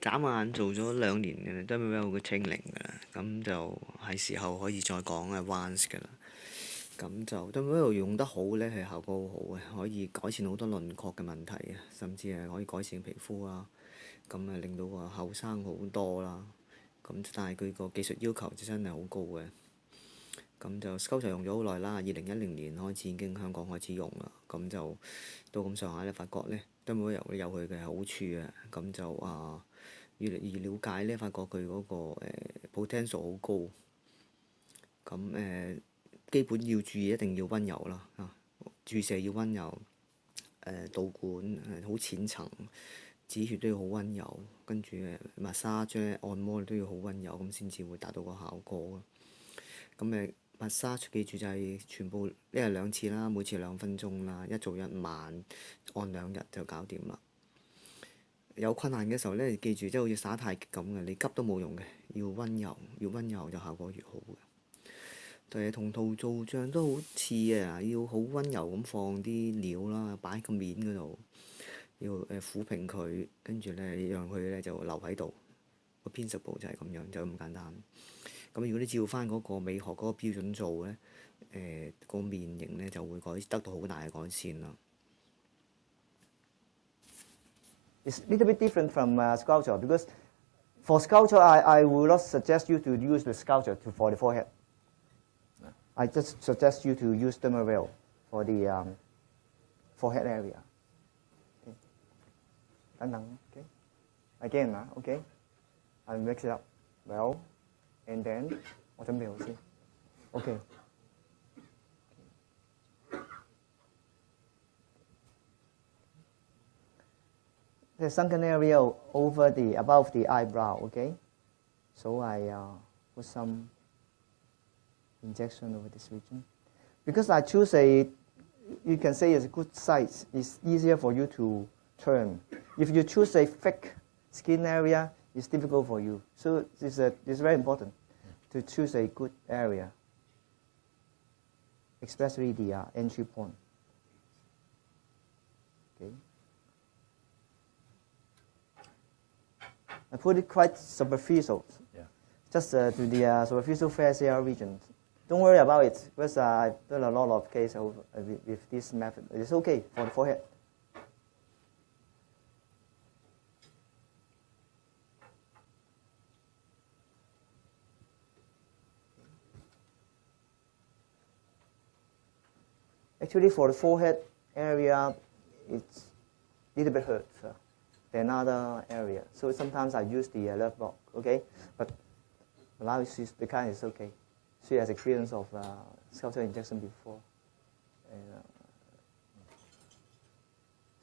眨眼做咗2年嘅啦，DermaVeil嘅清零㗎啦，咁就係時候可以再講 Advanced 㗎啦。咁就 DermaVeil 用得好咧，係效果好好嘅，可以改善好多輪廓嘅問題啊，甚至係可以改善皮膚啊，咁令到個後生好多啦。咁但係佢個技術要求就真係好高嘅。咁就 Sculptra 用咗好耐啦，2010年開始已經香港開始用啦。咁就到咁上下咧，發覺咧DermaVeil有佢嘅好處啊。咁就越嚟越了解咧，發覺佢嗰個potential 好高。咁基本要注意，一定要溫柔啦注射要溫柔，導管好淺層，止血都要好溫柔，跟住massage按摩都要好溫柔，咁先至會達到個效果。咁massage 記住就係全部1日2次啦，每次2分鐘啦，一做1晚，按2日就搞掂啦。有困難嘅時候咧，記住即係好似耍太極咁嘅，你急都冇用嘅，要溫柔，越溫柔就效果越好嘅。同圖做像都好似啊，要好溫柔咁放啲料啦，擺喺個面嗰度，要撫平佢，跟住咧讓佢咧就留喺度。個principle就係咁樣，就咁簡單。咁如果你照翻嗰個美學嗰個標準做咧，個面型咧就會得到好大嘅改善啦。It's a little bit different from Sculptra because for Sculptra, I would not suggest you to use the Sculptra for the forehead. I just suggest you to use DermaVeil for the forehead area. Okay. 等等 okay. Again, okay. I mix it up well, and then 我準備好先 okay. The sunken area above the eyebrow, okay? So I put some injection over this region. Because I choose you can say it's a good size, it's easier for you to turn. If you choose a thick skin area, it's difficult for you. So it's very important to choose a good area, especially the entry point. Okay. I put it quite superficial, just to the superficial facial region. Don't worry about it, because I've done a lot of cases with this method. It's okay for the forehead. Actually, for the forehead area, it's a little bit hurt than other area. So sometimes I use the left block, okay? But now the kind is okay. She has experience of Sculptra injection before. And,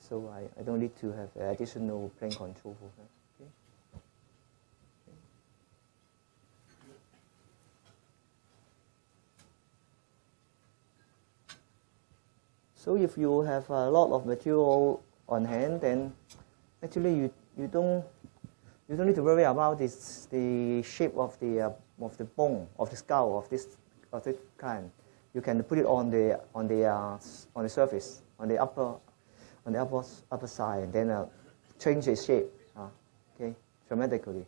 so I don't need to have additional plane control for her. Okay? So if you have a lot of material on hand, then actually you don't need to worry about the shape of the bone of the skull of this kind. You can put it on the surface on the upper side, and then change its shape. Okay, dramatically.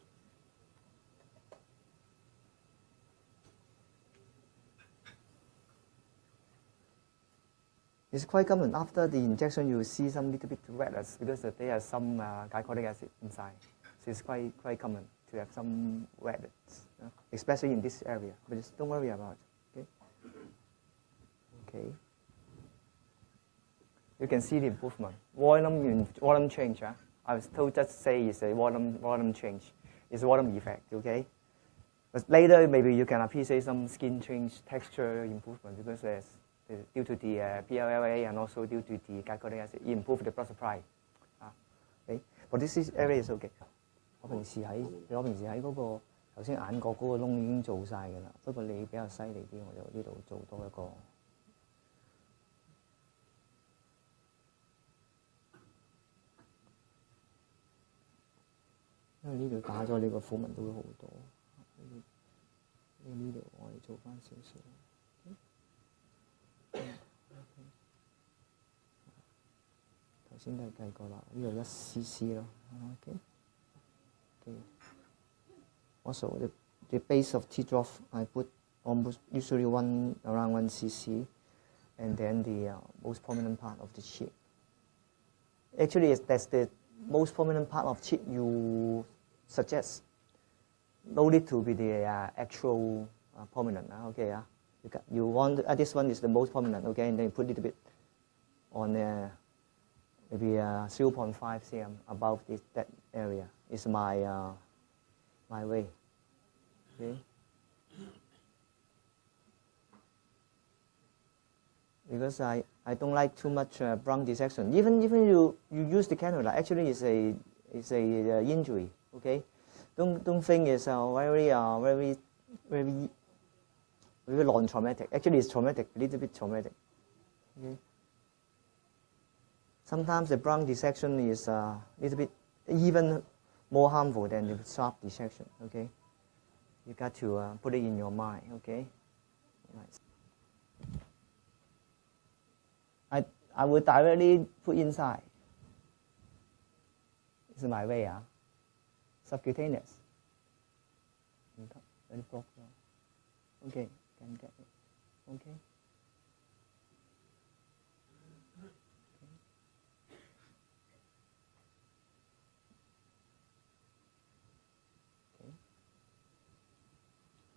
It's quite common. After the injection, you see some little bit redness because there are some glycolic acid inside. So it's quite common to have some redness, especially in this area. But just don't worry about it. Okay. You can see the improvement. Volume change. I was told just say it's a volume change. It's a volume effect. Okay. But later maybe you can appreciate some skin change, texture improvement because due to the PLLA and also due to the glycolic acid, it improves the blood supply. Okay. But this area is okay. 我平時喺嗰個頭先眼角嗰個窿已經做晒㗎啦，不過你比較犀利啲，我就呢度做多一個。因為呢度打咗你個虎紋都會好多，呢度我哋做翻少少。頭先都係計過啦，呢度1cc 咯。OK。Okay. Also, the base of teardrop I put almost usually around 1 cc, and then the most prominent part of the cheek. Actually, that's the most prominent part of cheek you suggest. No need to be the actual prominent. Okay, you want this one is the most prominent. Okay, and then you put it a bit on maybe 0.5 cm above that area. Is my my way. Okay. Because I don't like too much bronch dissection. Even you use the cannula, actually it's a injury. Okay, don't think it's very non-traumatic. Actually, it's traumatic, a little bit traumatic. Okay. Sometimes the bronch dissection is a little bit even more harmful than the sharp dissection. Okay, you got to put it in your mind. Okay, nice. I will directly put inside. This is my way, subcutaneous. Okay, can get it. Okay.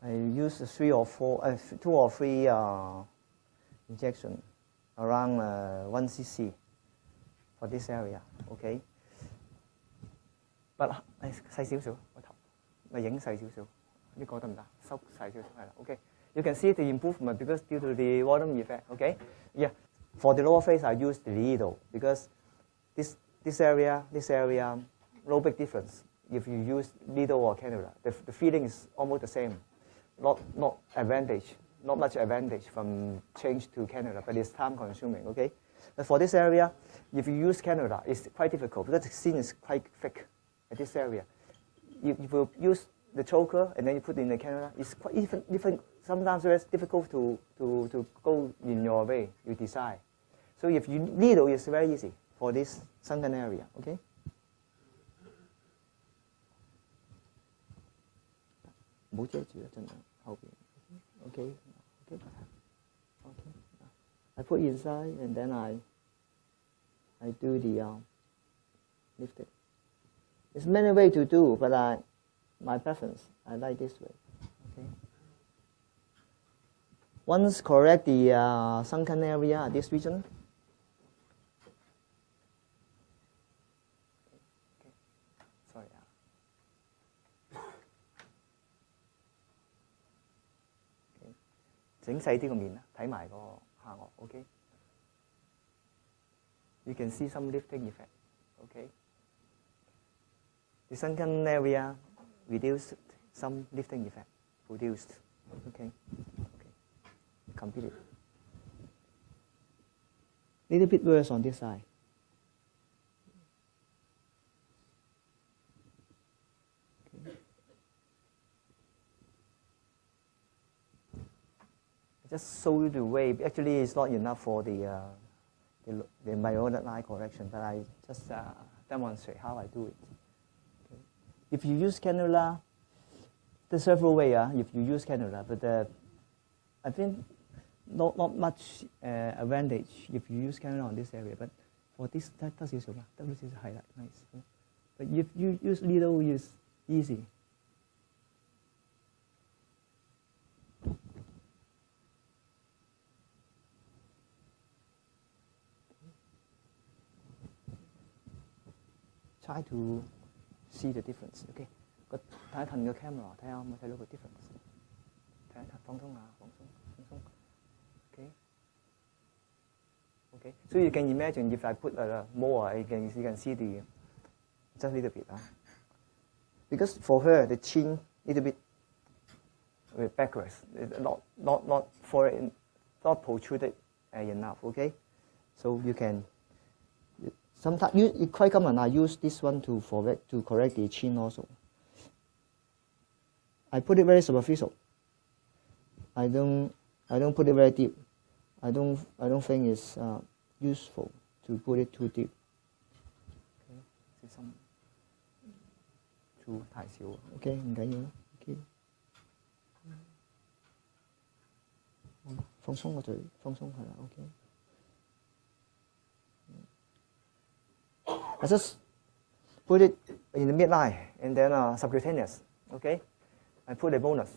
I use 2 or 3 injection around 1 cc for this area. Okay. But 細少少個頭，咪影細少少，呢個得唔得？收細少少係啦。Okay. You can see the improvement because due to the volume effect. Okay. Yeah. For the lower face, I use the needle because this area, no big difference. If you use needle or cannula, the feeling is almost the same. Not advantage, not much advantage from change to cannula, but it's time consuming. Okay. But for this area, if you use cannula, it's quite difficult because the skin is quite thick at this area. You will use the choker and then you put in the cannula. It's quite even sometimes it's difficult to go in your way you decide. So if you needle, it's very easy for this sunken area. Okay. Okay. I put inside and then I do the lift it. There's many ways to do, but my preference, I like this way. Okay. Once correct the sunken area, this region. Sorry. Okay. 整細啲個面啦，睇埋個下顎。Okay. You can see some lifting effect. Okay. The sunken area reduced, some lifting effect produced. Okay. Completed. Little bit worse on this side. Okay. Just show you the way. Actually, it's not enough for the myonid line correction, but I just demonstrate how I do it. If you use cannula, there's several ways. If you use cannula, but I think not much advantage if you use cannula on this area. But for this, that is highlight nice. But if you use needle, it's easy. Try to see the difference. Okay. 睇下褪個 camera， 睇下可唔可以睇到個 difference。睇下放鬆下，放鬆。Okay. Okay. So you can imagine if I put more, you can see the just a little bit. Because for her the chin little bit backwards, not forward, not protruded enough. Okay. So you can. Sometimes it's quite common. I use this one to correct the chin also. I put it very superficial. I don't put it very deep. I don't think it's useful to put it too deep. Okay. See some 太少。OK， 唔緊要啦。OK， 放鬆個嘴，放鬆係啦。OK。I just put it in the midline and then subcutaneous. Okay, I put a bonus.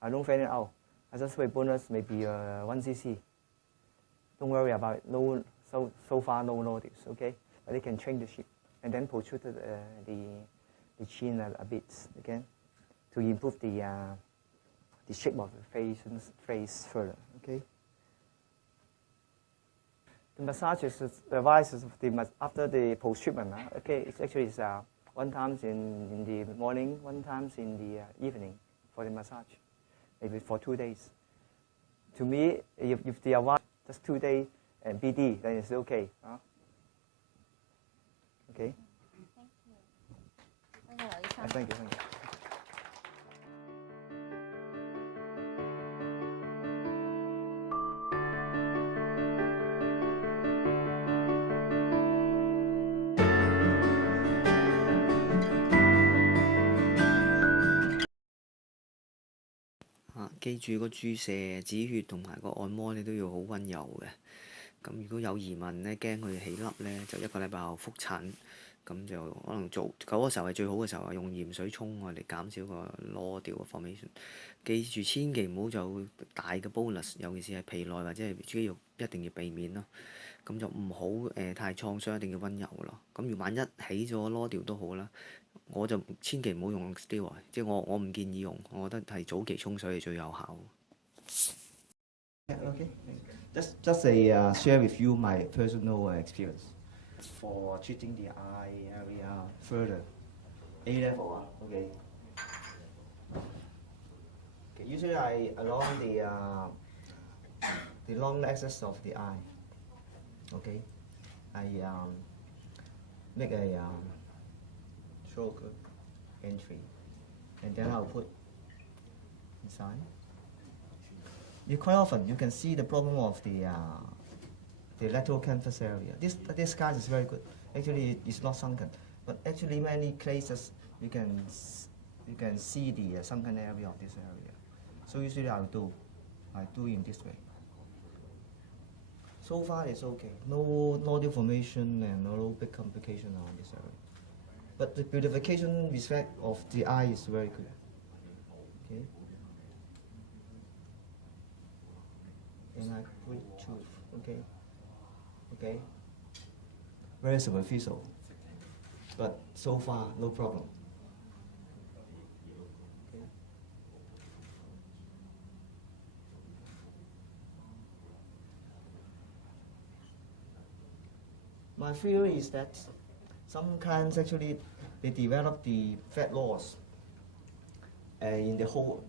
I don't fan it out. I just put a bonus maybe 1 cc. Don't worry about it. No, so far no notice. Okay, but you can change the shape and then protrude the chin a bit again to improve the shape of the face further. Okay. The massage is advices after the post treatment. Okay, it's actually 1 time in the morning, 1 time in the evening for the massage, maybe for 2 days. To me, if the advice just 2 days and BD, then it's okay. Okay. Thank you. Thank you. 記住個注射、止血同埋個按摩你都要好温柔嘅。咁如果有疑問咧，驚佢起粒咧，就1個禮拜後覆診。咁就可能做嗰個時候係最好嘅時候，用鹽水沖嚟減少個攞掉嘅 formation。記住千祈唔好就大嘅 bolus， 尤其是係皮內或者係肌肉，一定要避免咯。咁就唔好太創傷，一定要温柔咯。咁如萬一起咗攞掉都好啦，我就千祈唔好用 steroid， 即係我唔建議用，我覺得係早期沖水係最有效。Okay. Just share with you my personal experience for treating the eye area further. A level, okay. Usually along the long axis of the eye. Okay, I make a stroke entry, and then I'll put inside. Quite often you can see the problem of the lateral canvas area. This guy is very good. Actually, it's not sunken, but actually many cases you can see the sunken area of this area. So usually I do in this way. So far it's okay. No nodule formation and no big complication around this area. But the beautification respect of the eye is very good. Okay. And I put tooth. Okay. Okay. Very superficial. But so far no problem. My theory is that some clients actually they develop the fat loss in the whole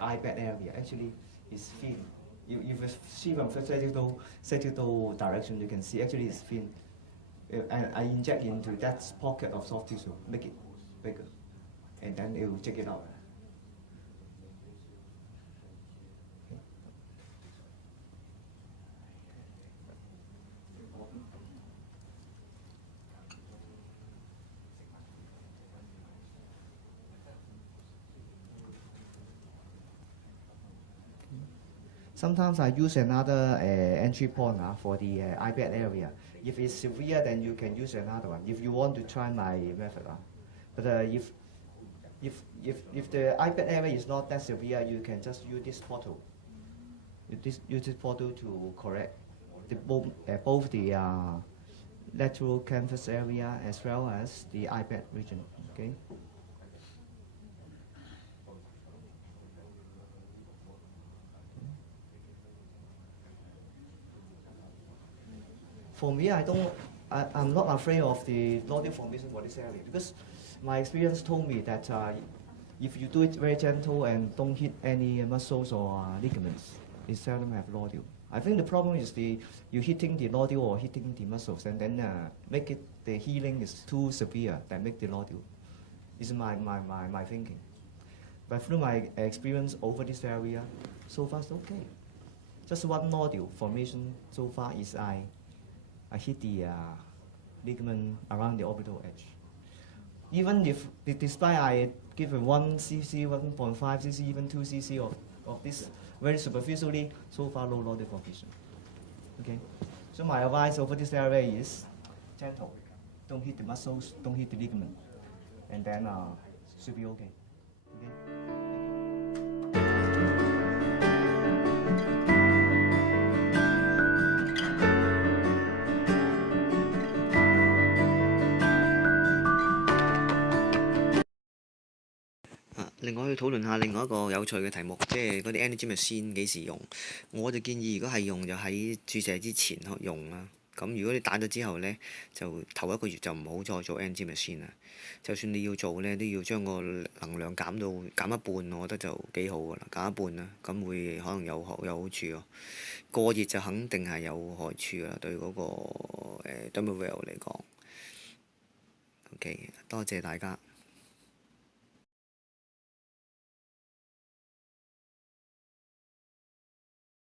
eye bed area. Actually, it's thin. You see from sagittal direction, you can see actually it's thin. And I inject into that pocket of soft tissue, make it bigger, and then it will check it out. Sometimes I use another entry point for the eye bed area. If it's severe, then you can use another one. If you want to try my method, but if the eye bed area is not that severe, you can just use this portal. Use this portal to correct both the lateral canvas area as well as the eye bed region. Okay. For me, I'm not afraid of the nodule formation for this area because my experience told me that if you do it very gentle and don't hit any muscles or ligaments, it seldom have nodule. I think the problem is you hitting the nodule or hitting the muscles and then the healing is too severe that make the nodule. This is my thinking. But through my experience over this area, so far it's okay. Just one nodule formation so far is I hit the ligament around the orbital edge. even if despite I give a 1 cc, 1.5 cc, even 2 cc of this very superficially, so far no loss of vision. Okay, so my advice over this area is gentle. Don't hit the muscles, don't hit the ligament, and then should be okay. Okay. 另外去討論下另外一個有趣嘅題目，即係嗰啲 energy machine 幾時用？我就建議如果係用就喺注射之前用啦。咁如果你打咗之後呢，就頭1個月就唔好再做 energy machine 啦。就算你要做呢，都要將個能量減一半，我覺得就幾好噶啦，減一半啦，咁會可能有好處咯。過熱就肯定係有害處噶啦，對嗰個DermaVeil嚟講。OK， 多謝大家。